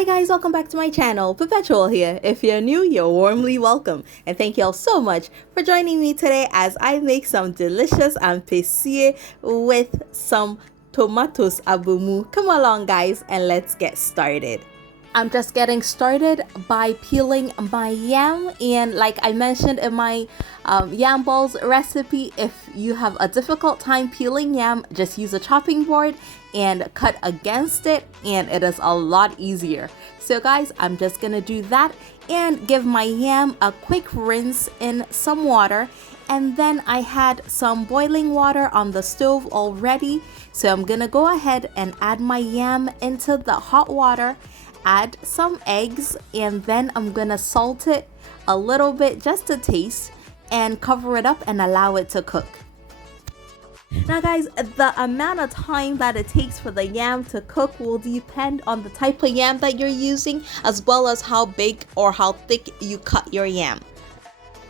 Hi guys, welcome back to my channel. Perpetual here. If you're new, you're warmly welcome. And thank you all so much for joining me today as I make some delicious Ampesie with some tomatoes Abomu. Come along guys and let's get started. I'm just getting started by peeling my yam, and like I mentioned in my yam balls recipe, if you have a difficult time peeling yam, just use a chopping board and cut against it and it is a lot easier. So guys, I'm just gonna do that and give my yam a quick rinse in some water, and then I had some boiling water on the stove already, so I'm gonna go ahead and add my yam into the hot water, add some eggs, and then I'm gonna salt it a little bit just to taste and cover it up and allow it to cook. Now guys, the amount of time that it takes for the yam to cook will depend on the type of yam that you're using, as well as how big or how thick you cut your yam.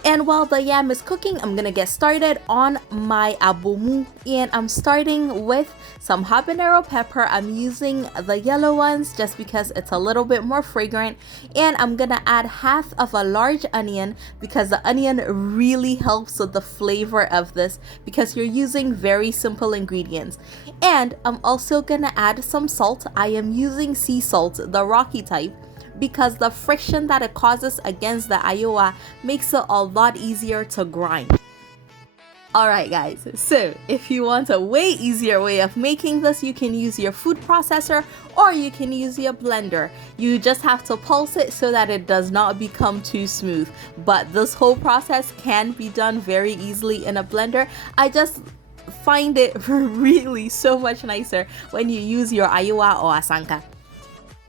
And while the yam is cooking, I'm gonna get started on my abomu, and I'm starting with some habanero pepper. I'm using the yellow ones just because it's a little bit more fragrant, and I'm gonna add half of a large onion because the onion really helps with the flavor of this because you're using very simple ingredients. And I'm also gonna add some salt. I am using sea salt, the rocky type, because the friction that it causes against the ayowa makes it a lot easier to grind. Alright guys, so if you want a way easier way of making this, you can use your food processor or you can use your blender. You just have to pulse it so that it does not become too smooth. But this whole process can be done very easily in a blender. I just find it really so much nicer when you use your ayowa or asanka.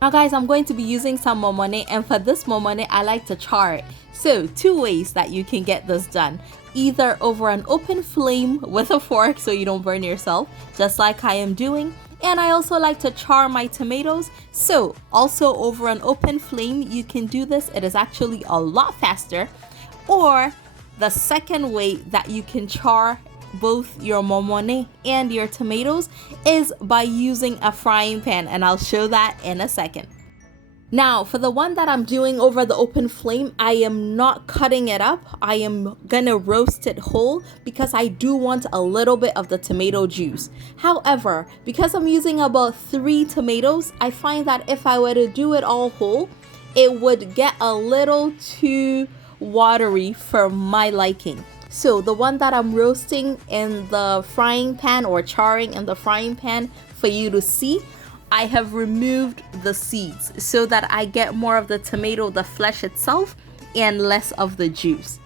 Now guys, I'm going to be using some momone, and for this momone I like to char it. So two ways that you can get this done: either over an open flame with a fork so you don't burn yourself, just like I am doing, and I also like to char my tomatoes, so also over an open flame you can do this. It is actually a lot faster. Or the second way that you can char both your momone and your tomatoes is by using a frying pan, and I'll show that in a second. Now for the one that I'm doing over the open flame, I am not cutting it up. I am gonna roast it whole because I do want a little bit of the tomato juice. However, because I'm using about 3 tomatoes, I find that if I were to do it all whole, it would get a little too watery for my liking. So the one that I'm roasting in the frying pan, or charring in the frying pan for you to see, I have removed the seeds so that I get more of the tomato, the flesh itself, and less of the juice.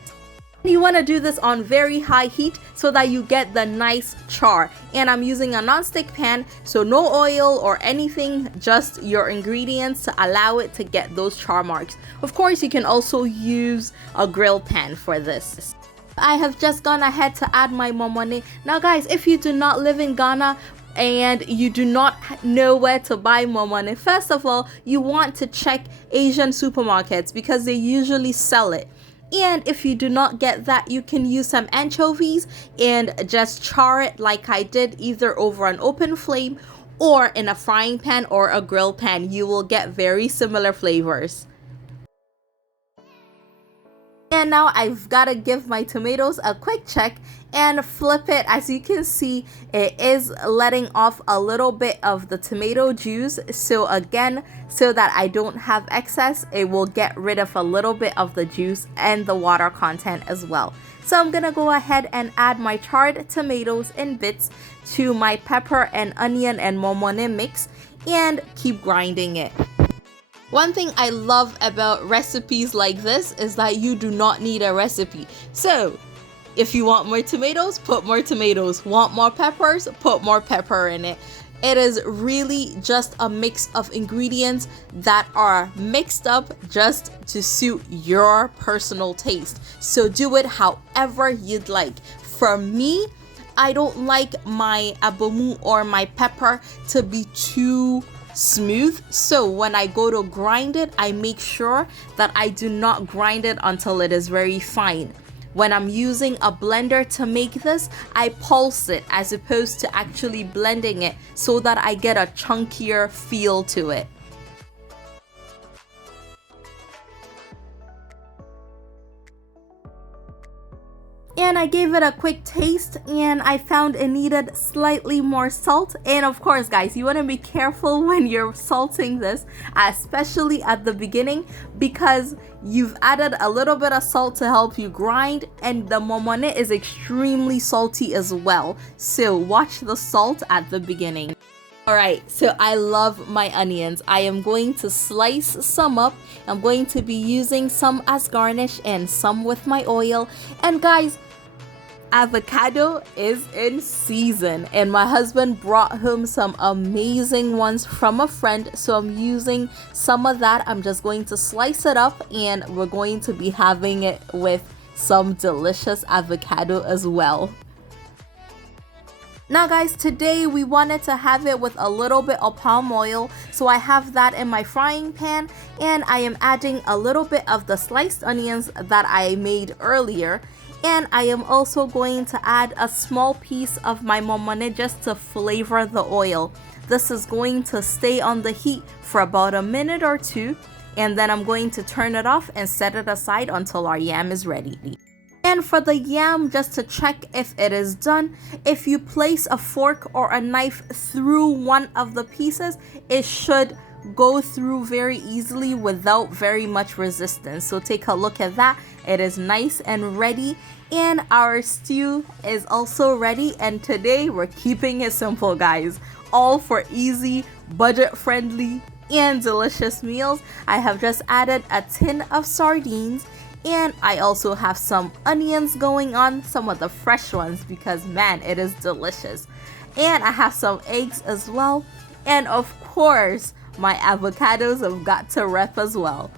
You want to do this on very high heat so that you get the nice char. And I'm using a non-stick pan, so no oil or anything, just your ingredients to allow it to get those char marks. Of course, you can also use a grill pan for this. I have just gone ahead to add my momone. Now guys, if you do not live in Ghana and you do not know where to buy momone, first of all, you want to check Asian supermarkets because they usually sell it. And if you do not get that, you can use some anchovies and just char it like I did, either over an open flame or in a frying pan or a grill pan. You will get very similar flavors. And now I've got to give my tomatoes a quick check and flip it. As you can see, it is letting off a little bit of the tomato juice. So again, so that I don't have excess, it will get rid of a little bit of the juice and the water content as well. So I'm gonna go ahead and add my charred tomatoes in bits to my pepper and onion and momone mix and keep grinding it. One thing I love about recipes like this is that you do not need a recipe. So if you want more tomatoes, put more tomatoes. Want more peppers, put more pepper in it. It is really just a mix of ingredients that are mixed up just to suit your personal taste. So do it however you'd like. For me, I don't like my abomu or my pepper to be too smooth, so when I go to grind it, I make sure that I do not grind it until it is very fine. When I'm using a blender to make this, I pulse it as opposed to actually blending it so that I get a chunkier feel to it. And I gave it a quick taste and I found it needed slightly more salt. And of course guys, you want to be careful when you're salting this, especially at the beginning, because you've added a little bit of salt to help you grind, and the momone is extremely salty as well. So watch the salt at the beginning. Alright, so I love my onions. I am going to slice some up. I'm going to be using some as garnish and some with my oil. And guys, avocado is in season and my husband brought home some amazing ones from a friend, so I'm using some of that. I'm just going to slice it up and we're going to be having it with some delicious avocado as well. Now guys, today we wanted to have it with a little bit of palm oil, so I have that in my frying pan and I am adding a little bit of the sliced onions that I made earlier, and I am also going to add a small piece of my momone just to flavor the oil. This is going to stay on the heat for about a minute or two, and then I'm going to turn it off and set it aside until our yam is ready. And for the yam, just to check if it is done, if you place a fork or a knife through one of the pieces, it should go through very easily without very much resistance. So take a look at that. It is nice and ready, and our stew is also ready. And today we're keeping it simple guys, all for easy, budget friendly and delicious meals. I have just added a tin of sardines, and I also have some onions going on, some of the fresh ones, because man, it is delicious. And I have some eggs as well. And of course, my avocados have got to rep as well.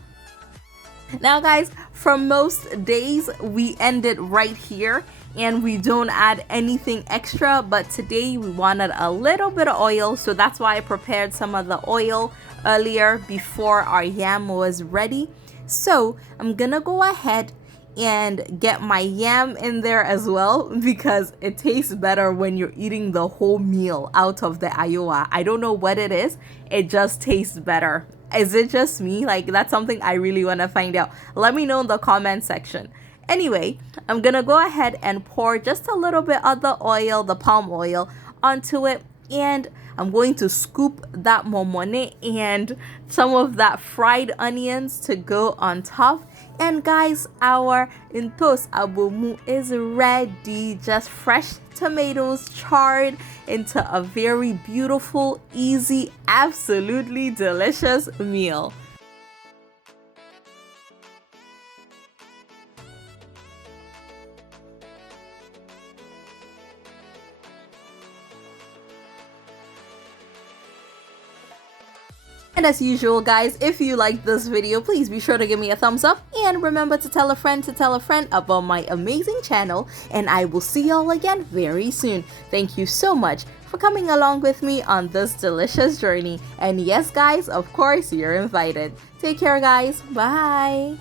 Now guys, for most days, we end it right here and we don't add anything extra. But today we wanted a little bit of oil, so that's why I prepared some of the oil earlier before our yam was ready. So I'm gonna go ahead and get my yam in there as well, because it tastes better when you're eating the whole meal out of the ayowa. I don't know what it is, it just tastes better. Is it just me? Like, that's something I really want to find out. Let me know in the comment section. Anyway, I'm gonna go ahead and pour just a little bit of the oil, the palm oil, onto it, and I'm going to scoop that momone and some of that fried onions to go on top. And guys, our enthused abomu is ready. Just fresh tomatoes charred into a very beautiful, easy, absolutely delicious meal. And as usual guys, if you liked this video, please be sure to give me a thumbs up, and remember to tell a friend about my amazing channel, and I will see y'all again very soon. Thank you so much for coming along with me on this delicious journey. And yes guys, of course you're invited. Take care guys. Bye.